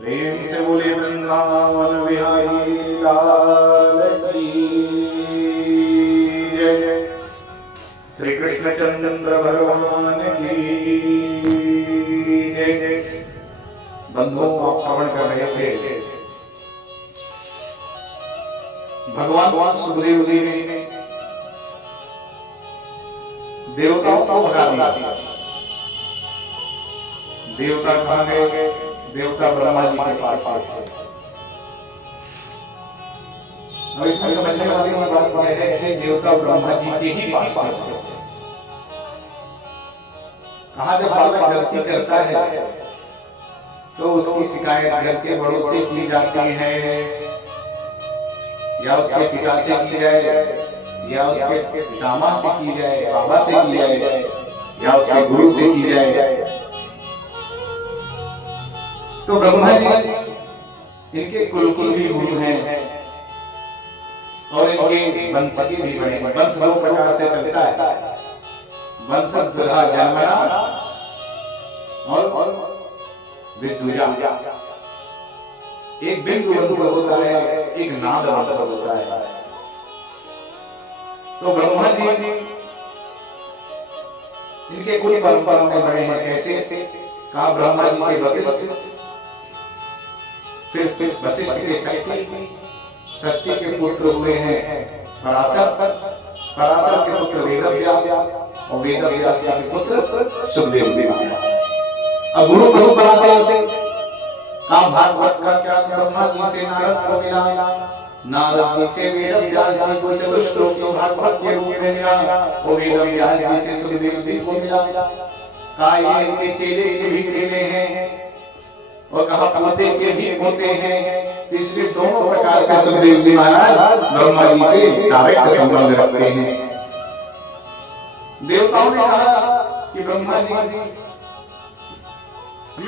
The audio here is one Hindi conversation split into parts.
प्रेम से बोले वृंदावन बिहारी लाल की जय। श्री कृष्ण चंद्र भगवान की जय। बंधुओं, आप श्रवण कर रहे थे भगवान सुखदेव जी ने देवताओं को भगा दिया। देवता कहाँ गए? देवता ब्रह्मा जी के पास आए। अब इसमें समझने वाली बात यह है कि देवता ब्रह्मा जी के ही पास आए। कहा जब बालक गलती करता है तो उसकी शिकायत घर के बड़ों से की जाती है, या उसके पिता से की जाए, या उसके पितामह से की जाए, बाबा से की जाए, या उसके गुरु से की जाए। तो ब्रह्मा जी इनके कुल के भी गुरु हैं और इनके वंश के भी बड़े हैं। वंश दो प्रकार से चलता है, वंश दुल्हा जन्मना और विद्युजा। एक बिंदु वंश होता है, एक नाद वंश होता है। तो ब्रह्मा जी इनके कुल परंपरा में बड़े हैं। कैसे? कहा ब्रह्मा जी के वशिष्ठ, फिर वशिष्ठ के शक्ति, शक्ति के पुत्र हुए हैं पराशर, पराशर के पुत्र वेदव्यास और वेदव्यास के पुत्र सुखदेव जी। अब गुरु परंपरा से का भागवत का क्या ब्रह्मा जी से नारद को मिला, नारद जी से वेदव्यास जी को चतुश्लोकी भागवत के रूप में मिला, और वेदव्यास जी से सुखदेव जी को मिला। कहा ये इनके चेले के भी चेले हैं, और कहा पोते के भी पोते हैं। इसलिए दोनों प्रकार से सुखदेव जी महाराज ब्रह्मा जी से डायरेक्ट संबंध रखते हैं। देवताओं ने कहा कि ब्रह्मा जी हमें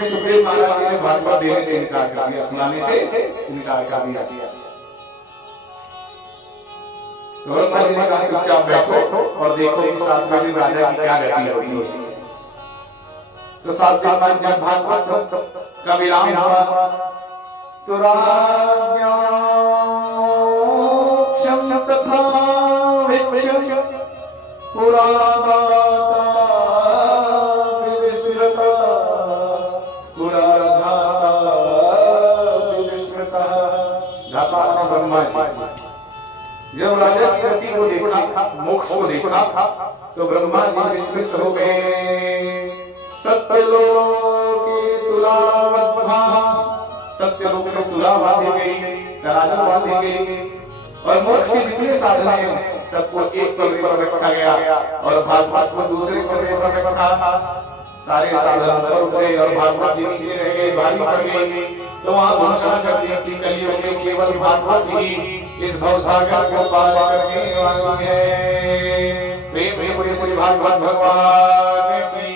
सुखदेव महाराज जी ने भागवत देने से इनकार कर दिया, सुनाने से इनकार कर दिया। तो ब्रह्मा जी ने कहा चुपचाप बैठो और देखो कि 7वें दिन राजा की क्या गति होती है। तो 7 दिन बाद जब भागवत का विराम हुआ तो राज्ञां तथा भिक्षु पुरादाता विस्मृता पुराधाता विस्मृता। धाता ने ब्रह्मा जी जब राजा की गति को देखा, मोक्ष को देखा, तो ब्रह्मा जी विस्मृत हो गए। सत्यलोके तुलावद्भा, सत्यलोक में तुला बांधी गई, तराजू बांधी गई, और मोक्ष के जितने साधन हैं सबको एक पल्ले पर रखा गया और भागवत को दूसरे पल्ले पर रखा। सारे साधन ऊपर उठ गए और भागवत जी नीचे रह गए, भारी पड़ गई। तो वहां घोषणा कर दी कि कलियुग में केवल भागवत ही इस भवसागर को पार करने वाली है। प्रेम से बोले श्री भागवत भगवान की